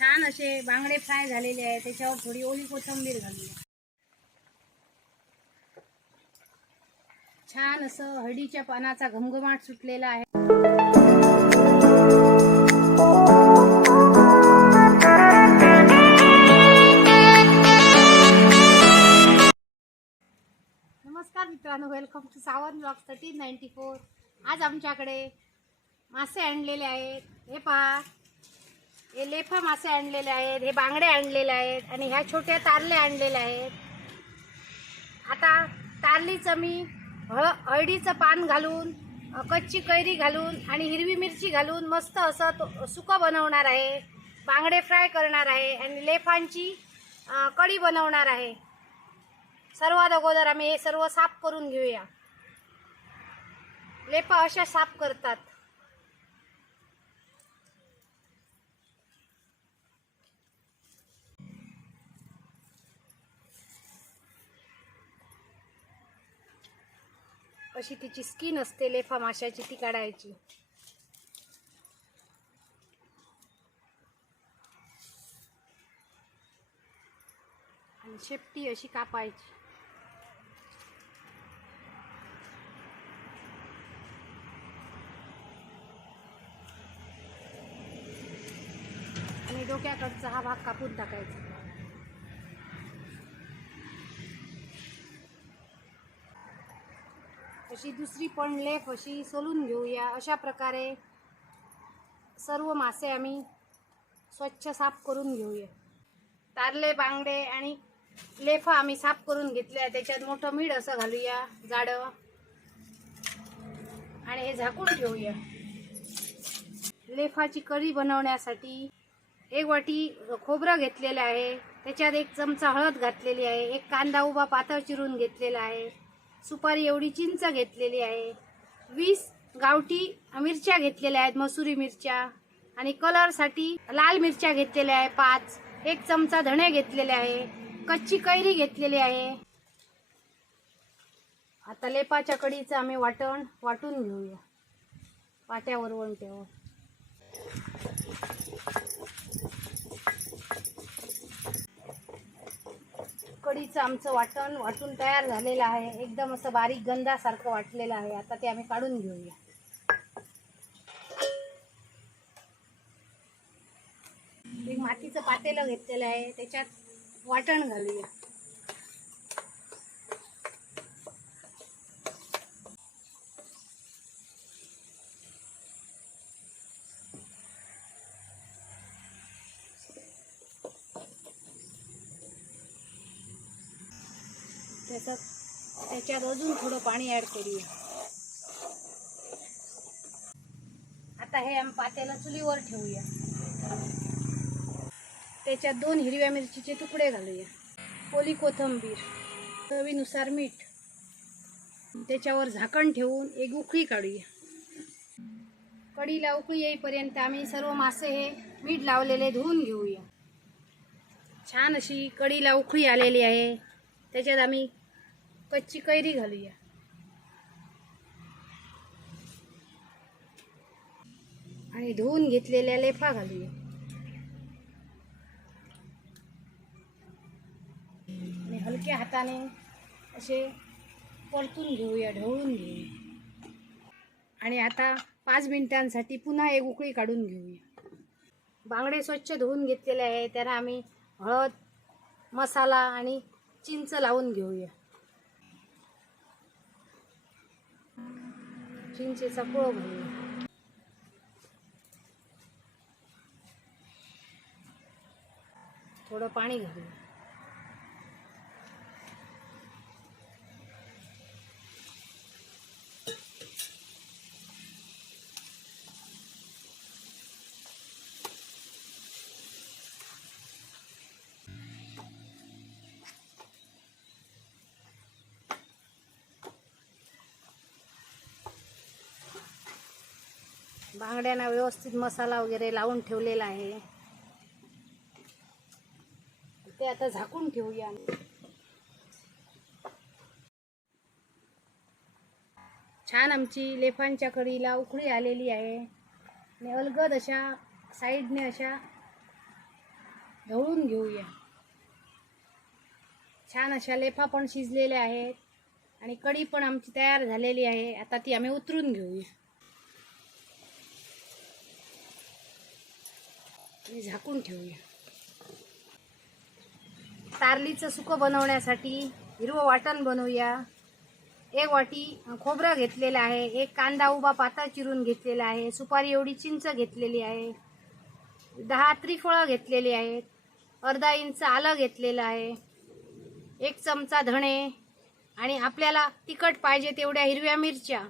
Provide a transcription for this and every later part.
छान असे बांगडे फ्राय झालेले आहे त्याच्यावर थोडी ओली कोथिंबीर घालूया छान असं हळदीच्या पानाचा घमघमाट सुटलेला आहे. नमस्कार मित्रांनो welcome to Sawan vlog thirteen ninety four आज आमच्याकडे मासे आणलेले आहेत. हे पहा. हे लेफा मासे आणलेले आहेत हे बांगडे आणलेले आहेत आणि ह्या छोट्या तारले आणलेले आहेत. आता तारलीचं मी हळ हळदीचं पान घालून कच्ची कैरी घालून आणि हिरवी मिरची घालून मस्त असं तो सुकं बनवणार आहे. बांगडे फ्राय करणार आहे आणि लेफांची कढी बनवणार आहे. सर्वात अगोदर आम्ही हे सर्व साफ करून घेऊया. लेपा अशा साफ करतात. अशी तिची स्किन असते लेफा माशाची ती काढायची. आणि शेपटी अशी कापायची. आणि डोक्याकडचा हा भाग कापून टाकायचा. अशी दुसरी पण लेफ अशी सोलून घेऊया. अशा प्रकारे सर्व मासे आम्ही स्वच्छ साफ करून घेऊया. तारले बांगडे आणि लेफा आम्ही साफ करून घेतल्या. त्याच्यात मोठं मीठ असं घालूया जाडं. आणि हे झाकून ठेवूया. लेफाची कढी बनवण्यासाठी एक वाटी खोबरं घेतलेलं आहे. त्याच्यात एक चमचा हळद घातलेली आहे. एक कांदा उभा पातळ चिरून घेतलेला आहे. सुपारी एवढी चिंच घेतलेली आहे. वीस गावठी मिरच्या घेतलेल्या आहेत मसुरी मिरच्या. आणि कलरसाठी लाल मिरच्या घेतलेल्या आहे पाच. एक चमचा धणे घेतलेले आहे. कच्ची कैरी घेतलेली आहे. आता लेपाच्या कडीचं आम्ही वाटण वाटून घेऊया. पाट्यावर वणट्यावर कढीचं आमचं वाटण वाटून तयार झालेलं आहे. एकदम असं बारीक गंधासारखं वाटलेलं आहे. आता ते आम्ही काढून घेऊया. एक मातीचं पातेलं घेतलेलं आहे. त्याच्यात वाटण घालूया. त्याच्यात त्याच्यात अजून थोडं पाणी ॲड करूया. आता हे आम्ही पात्याला चुलीवर ठेवूया. त्याच्यात दोन हिरव्या मिरचीचे तुकडे घालूया. ओली कोथिंबीर चवीनुसार मीठ. त्याच्यावर झाकण ठेवून एक उकळी काढूया. कढीला उकळी येईपर्यंत आम्ही सर्व मासे हे मीठ लावलेले धुवून घेऊया. छान अशी कढीला उकळी आलेली आहे. त्याच्यात आम्ही कच्ची कैरी घालूया. आणि धुवून घेतलेल्या लेफा घालूया. आणि हलक्या हाताने असे परतून घेऊया ढवळून घेऊया. आणि आता पाच मिनिटांसाठी पुन्हा एक उकळी काढून घेऊया. बांगडे स्वच्छ धुवून घेतलेले आहे त्याला आम्ही हळद मसाला आणि चिंच लावून घेऊया. चिंचेचा पोळ घालूया थोडं पाणी घालूया बांगड्यांना व्यवस्थित मसाला वगैरे लावून ठेवलेला आहे. ते आता झाकून ठेवूया छान आमची लेफांच्या कढीला उकळी आलेली आहे. आणि अलगद अशा साईडने अशा ढवळून घेऊया. छान अशा लेफा पण शिजलेल्या आहेत. आणि कढी पण आमची तयार झालेली आहे. आता ती आम्ही उतरून घेऊया. आणि झाकून ठेवूया. तारलीचं सुकं बनवण्यासाठी हिरवं वाटण बनवूया. एक वाटी खोबरं घेतलेलं आहे एक कांदा उभा पातळ चिरून घेतलेला आहे सुपारी एवढी चिंच घेतलेली आहे. दहा त्रिफळं घेतलेली आहेत अर्धा इंच आलं घेतलेलं आहे एक चमचा धणे आणि आपल्याला तिखट पाहिजे तेवढ्या हिरव्या मिरच्या.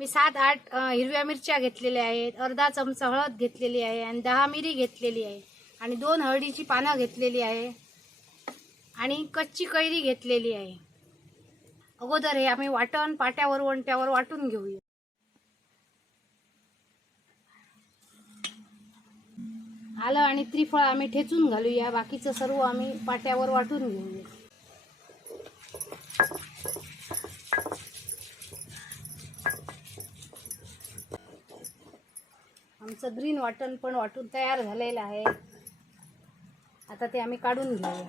मी सात आठ हिरव्या मिरच्या घेतलेल्या आहेत अर्धा चमचा हळद घेतलेली आहे आणि दहा मिरी घेतलेली आहे आणि दोन हळदीची पानं घेतलेली आहे आणि कच्ची कैरी घेतलेली आहे. अगोदर हे आम्ही वाटण पाट्यावर वंट्यावर वाटून घेऊया. आलं आणि त्रिफळ आम्ही ठेचून घालूया बाकीचं सर्व आम्ही पाट्यावर वाटून घेऊया. आमचं ग्रीन वाटण पण वाटून तयार झालेलं आहे. आता ते आम्ही काढून घेऊया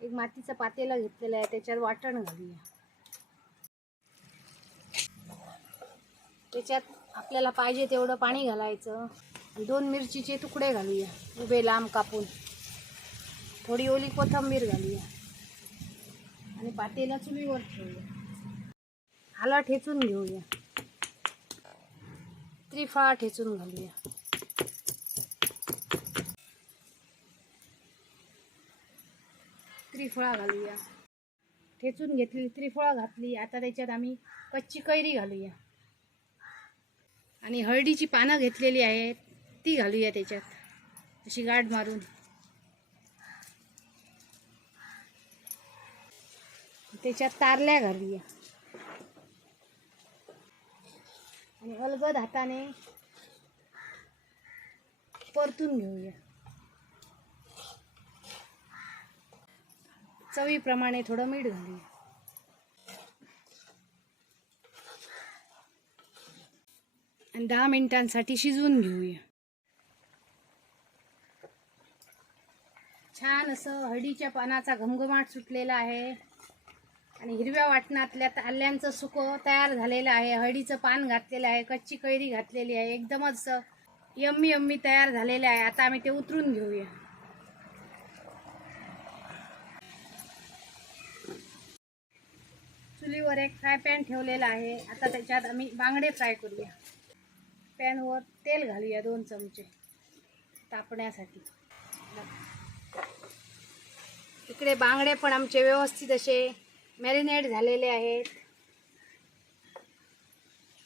एक मातीचा पातेला घेतलेलं आहे त्याच्यात वाटण घालूया. त्याच्यात आपल्याला पाहिजे तेवढं पाणी घालायचं. दोन मिरचीचे तुकडे घालूया उभे लांब कापून. थोडी ओली कोथिंबीर घालूया. आणि पातेला चुलीवर ठेवूया. आला ठेचून घेऊया. त्रिफळा ठेचून घालूया त्रिफळा घालूया. ठेचून घेतली त्रिफळा घातली आता त्याच्यात आम्ही कच्ची कैरी घालूया. आणि हळदीची पानं घेतलेली आहेत. ती घालूया त्याच्यात. अशी गाठ मारून. त्याच्यात तारल्या घालूया. आणि अलगद हाताने परतून घेऊया. चवीप्रमाणे थोडं मीठ घालूया. आणि दहा मिनिटांसाठी शिजवून घेऊया. छान असं हळदीच्या पानाचा घमघमाट सुटलेला आहे. आणि हिरव्या वाटणातल्या आल्यांचं सुकं तयार झालेलं आहे. हळदीचं पान घातलेलं आहे. कच्ची कैरी घातलेली आहे. एकदमच यम्मी यम्मी तयार झालेले आहे. आता आम्ही ते उतरून घेऊया. चुलीवर एक फ्राय पॅन ठेवलेला आहे. आता त्याच्यात आम्ही बांगडे फ्राय करूया. पॅनवर तेल घालूया दोन चमचे तापण्यासाठी. इकडे बांगडे पण आमचे व्यवस्थित असे मॅरिनेट झालेले आहेत.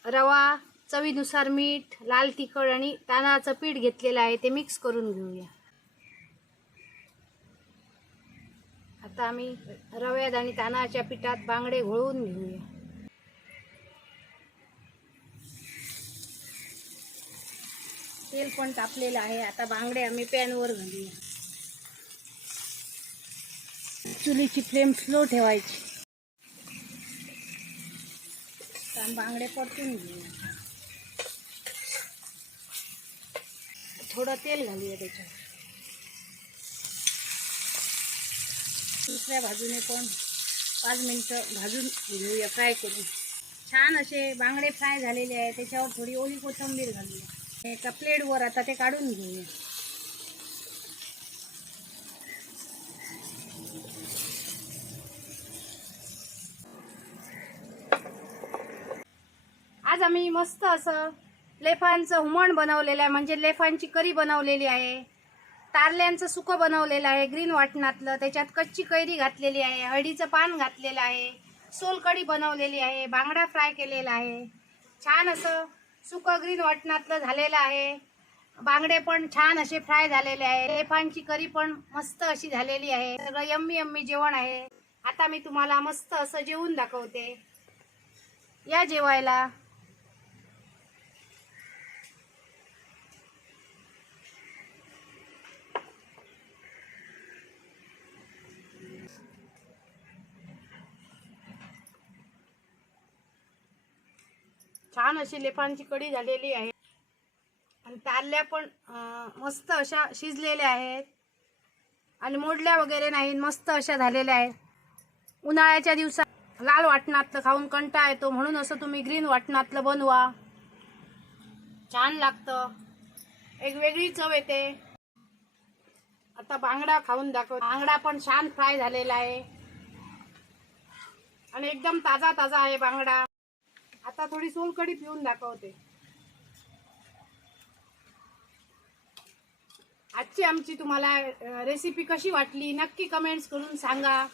रवा चवीनुसार मीठ लाल तिखट आणि तांदळाचं पीठ घेतलेलं आहे. ते मिक्स करून घेऊया. आता आम्ही रव्यात आणि तांदळाच्या पिठात बांगडे घोळवून घेऊया. तेल पण तापलेलं आहे. आता बांगडे आम्ही पॅनवर घालूया. चुलीची फ्लेम स्लो ठेवायची. आता बांगडे परतून घेऊया थोडं तेल घालूया त्याच्यावर दुसऱ्या बाजूने पण पाच मिनटं भाजून घेऊया फ्राय करून. छान असे बांगडे फ्राय झालेले आहे त्याच्यावर थोडी ओली कोथिंबीर घालूया. एका प्लेटवर आता ते काढून घेऊया. आम्ही मस्त असं लेफांचं हुमण बनवलेलं आहे म्हणजे लेफांची करी बनवलेली आहे तारल्यांचं सुकं बनवलेलं आहे ग्रीन वाटणातलं त्याच्यात कच्ची कैरी घातलेली आहे हळदीचं पान घातलेलं आहे सोलकढी बनवलेली आहे बांगडा फ्राय केलेला आहे छान असं सुकं ग्रीन वाटणातलं झालेलं आहे. बांगडे पण छान असे फ्राय झालेले आहे लेफांची करी पण मस्त अशी झालेली आहे. सगळं यम्मी यम्मी जेवण आहे. आता मी तुम्हाला मस्त असं जेवून दाखवते. या जेवायला. छान अशी लेफांची कढी झालेली आहे. आणि तारल्या पण मस्त अशा शिजलेल्या आहेत. आणि मोडल्या वगैरे नाही मस्त अशा झालेल्या आहेत. उन्हाळ्याच्या दिवसात लाल वाटणातलं खाऊन कंटा येतो म्हणून असं तुम्ही ग्रीन वाटणातलं बनवा. छान लागतं. एक वेगळी चव येते. आता बांगडा खाऊन दाखव बांगडा पण छान फ्राय झालेला आहे. आणि एकदम ताजा ताजा आहे बांगडा. आता थोडी सोलकडी पिऊन दाखवते. आजची आमची तुम्हाला रेसिपी कशी वाटली नक्की कमेंट्स करून सांगा.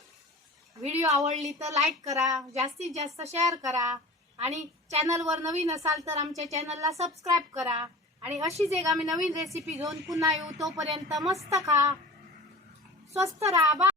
व्हिडिओ आवडली तर लाईक करा जास्तीत जास्त शेअर करा. आणि चॅनलवर नवीन असाल तर आमच्या चॅनलला सबस्क्राईब करा. आणि अशीच एक आम्ही नवीन रेसिपी घेऊन पुन्हा येऊ. तोपर्यंत मस्त खा. स्वस्त राहा. बा